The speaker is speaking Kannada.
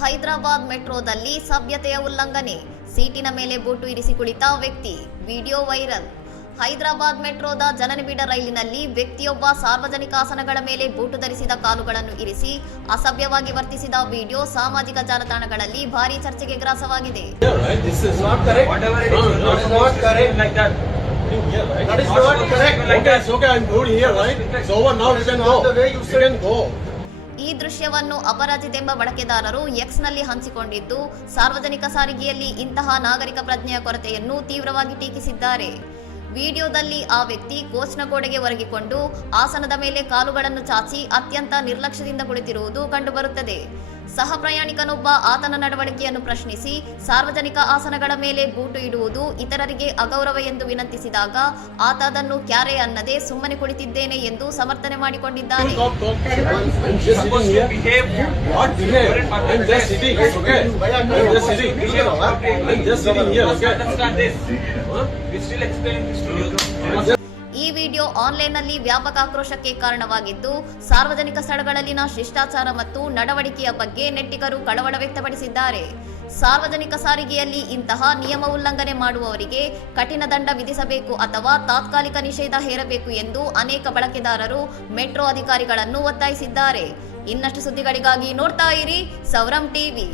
ಹೈದರಾಬಾದ್ ಮೆಟ್ರೋದಲ್ಲಿ ಸಭ್ಯತೆಯ ಉಲ್ಲಂಘನೆ, ಸೀಟಿನ ಮೇಲೆ ಬೂಟು ಇರಿಸಿ ಕುಳಿತ ವ್ಯಕ್ತಿ, ವಿಡಿಯೋ ವೈರಲ್. ಹೈದರಾಬಾದ್ ಮೆಟ್ರೋದ ಜನನಿಬಿಡ ರೈಲಿನಲ್ಲಿ ವ್ಯಕ್ತಿಯೊಬ್ಬ ಸಾರ್ವಜನಿಕ ಆಸನಗಳ ಮೇಲೆ ಬೂಟು ಧರಿಸಿದ ಕಾಲುಗಳನ್ನು ಇರಿಸಿ ಅಸಭ್ಯವಾಗಿ ವರ್ತಿಸಿದ ವಿಡಿಯೋ ಸಾಮಾಜಿಕ ಜಾಲತಾಣಗಳಲ್ಲಿ ಭಾರೀ ಚರ್ಚೆಗೆ ಗ್ರಾಸವಾಗಿದೆ. ಈ ದೃಶ್ಯವನ್ನು ಅಪರಾಜಿತ್ ಎಂಬ ಬಳಕೆದಾರರು ಎಕ್ಸ್ನಲ್ಲಿ ಹಂಚಿಕೊಂಡಿದ್ದು, ಸಾರ್ವಜನಿಕ ಸಾರಿಗೆಯಲ್ಲಿ ಇಂತಹ ನಾಗರಿಕ ಪ್ರಜ್ಞೆಯ ಕೊರತೆಯನ್ನು ತೀವ್ರವಾಗಿ ಟೀಕಿಸಿದ್ದಾರೆ. ವಿಡಿಯೋದಲ್ಲಿ ಆ ವ್ಯಕ್ತಿ ಕೋಚ್ನ ಗೋಡೆಗೆ ಒರಗಿಕೊಂಡು ಆಸನದ ಮೇಲೆ ಕಾಲುಗಳನ್ನು ಚಾಚಿ ಅತ್ಯಂತ ನಿರ್ಲಕ್ಷ್ಯದಿಂದ ಕುಳಿತಿರುವುದು ಕಂಡುಬರುತ್ತದೆ. ಸಹ ಪ್ರಯಾಣಿಕನೊಬ್ಬ ಆತನ ನಡವಳಿಕೆಯನ್ನು ಪ್ರಶ್ನಿಸಿ ಸಾರ್ವಜನಿಕ ಆಸನಗಳ ಮೇಲೆ ಬೂಟು ಇಡುವುದು ಇತರರಿಗೆ ಅಗೌರವ ಎಂದು ವಿನಂತಿಸಿದಾಗ ಆತ ಅದನ್ನು ಕ್ಯಾರೆ ಅನ್ನದೆ ಸುಮ್ಮನೆ ಕುಳಿತಿದ್ದೇನೆ ಎಂದು ಸಮರ್ಥನೆ ಮಾಡಿಕೊಂಡಿದ್ದಾನೆ. ಈ ವಿಡಿಯೋ ಆನ್ಲೈನ್ನಲ್ಲಿ ವ್ಯಾಪಕ ಆಕ್ರೋಶಕ್ಕೆ ಕಾರಣವಾಗಿದ್ದು, ಸಾರ್ವಜನಿಕ ಸ್ಥಳಗಳಲ್ಲಿನ ಶಿಷ್ಟಾಚಾರ ಮತ್ತು ನಡವಳಿಕೆಯ ಬಗ್ಗೆ ನೆಟ್ಟಿಗರು ಕಳವಳ ವ್ಯಕ್ತಪಡಿಸಿದ್ದಾರೆ. ಸಾರ್ವಜನಿಕ ಸಾರಿಗೆಯಲ್ಲಿ ಇಂತಹ ನಿಯಮ ಉಲ್ಲಂಘನೆ ಮಾಡುವವರಿಗೆ ಕಠಿಣ ದಂಡ ವಿಧಿಸಬೇಕು ಅಥವಾ ತಾತ್ಕಾಲಿಕ ನಿಷೇಧ ಹೇರಬೇಕು ಎಂದು ಅನೇಕ ಬಳಕೆದಾರರು ಮೆಟ್ರೋ ಅಧಿಕಾರಿಗಳನ್ನು ಒತ್ತಾಯಿಸಿದ್ದಾರೆ. ಇನ್ನಷ್ಟು ಸುದ್ದಿಗಳಿಗಾಗಿ ನೋಡ್ತಾ ಇರಿ ಸೌರಂ ಟಿವಿ.